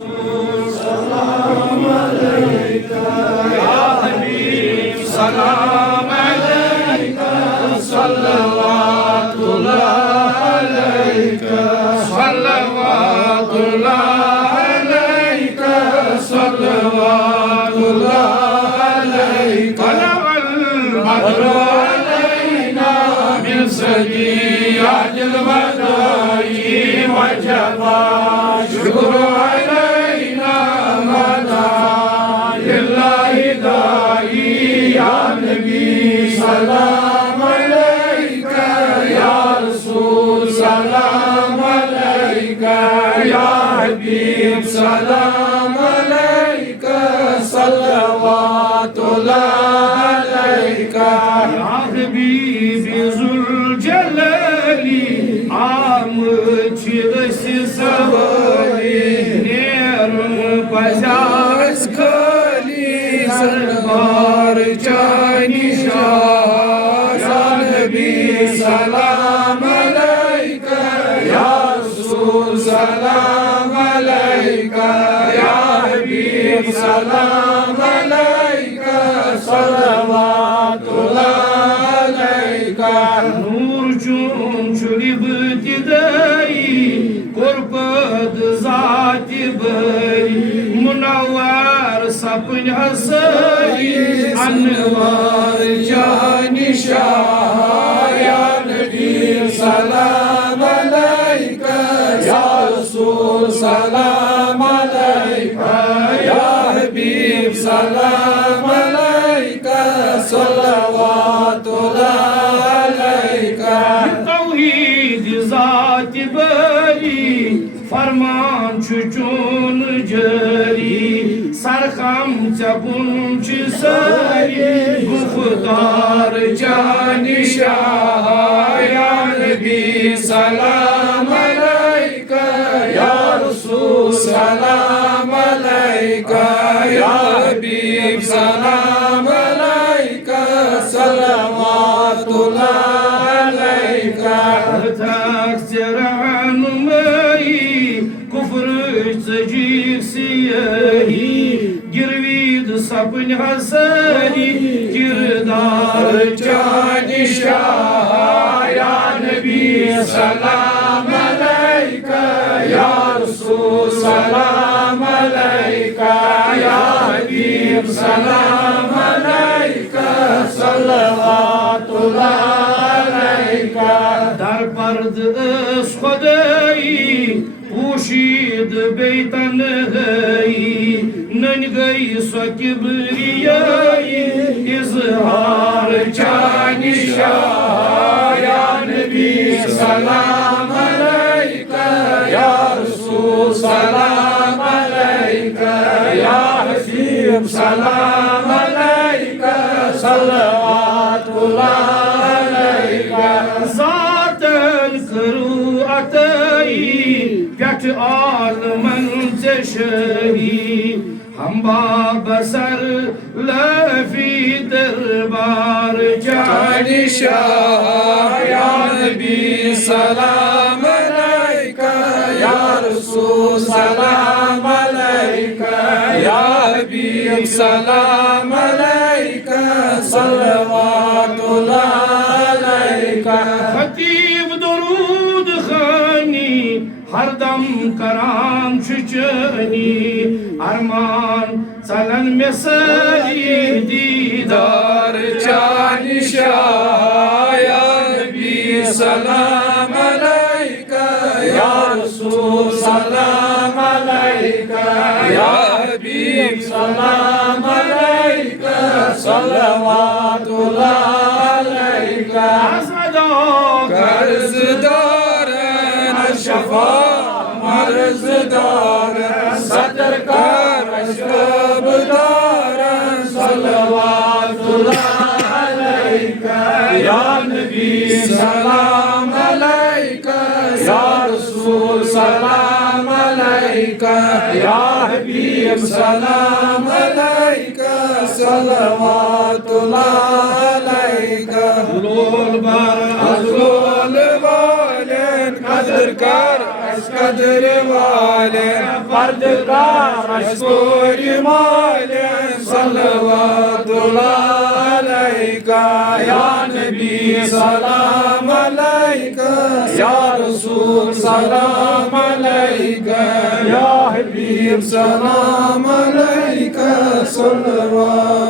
सलाम अलैका या हबीब सलाम अलैका सल्लल्लाहु अलैका सल्लल्लाहु अलैका सल्लल्लाहु अलैका बदरु अलैना मिन सदियातिल वदाई वजबा शुक्र अलैना मदा लिल्लाहि दाई या नबी सलाम अलैका या रसूल सलाम अलैका या हबीब सलाम अलैका सल्लल्लाहु अलैका या हबीब जुल जलाली आमद छी सवारी नेरुन पजास खाली सरकार जानी शाह नबी सलाम अलैका या रसूल सलाम अलैका या हबीब सलाम अलैका सल्लल्लाहु अलैका नूर चुम चुली बतिदाई कुर्बत जाति बरी मुनव्वर सपन हसरी अनवार जानी शाह या नबी सलाम अलैका या रसूल सलाम अलैका या हबीब सलाम अलैका सल्लल्लाहु अलैका तौहीद जात बरी फरमान चुन जरी सरखम चपुन सरी गुफ्तार जानी शाह या नबी सलाम अलैका या रसूल सलाम अलैका या हबीब सलाम अलैका सल्लल्लाहु अलैका कुफ्र सजीक सियाही गिरवीद सपन हसरी किरदार जानी शाह या नबी सलाम अलैका या रसूल सलाम अलैका या हबीब सलाम अलैका सल्लल्लाहु अलैका दर पर्द खुदाई पूशीद बेतन गई नन गई सो किबरियाई इजहार जानी शाह या नबी सलाम अलैका या रसूल सलाम अलैका या हबीब सलाम अलैका सल्लल्लाहु अलैका ज़ातन करू अतई प्यट आलमन शही हम बाबसर लफी दरबार जानी शाह या नबी सलाम अलैका या रसूल सलाम अलैका या हबीब सलाम अलैका सल्लल्लाहु अलैका खतीब दरूद खानी हरदम कराम चुचनी अरमान चलन में सरी दीदार जानी शाह या नबी सलाम अलैका या रसूल सलाम अलैका या हबीब सलाम अलैका सल्लल्लाहु अलैका कर्जदार शफा मर्जदार सदरकार अशकबदार सल्लल्लाहु अलैका या नबी सलाम अलैका या रसूल सलाम अलैका या हबीब सलाम अलैका सल्लल्लाहु अलैका लोल बार लोल वालेन कदर सदर कर कदर वाले फर्द कर अशकोर माले सल्लल्लाहु अलैका या नबी सलाम अलैका या रसूल सलाम अलैका या हबीब सलाम अलैका सल्लल्लाहु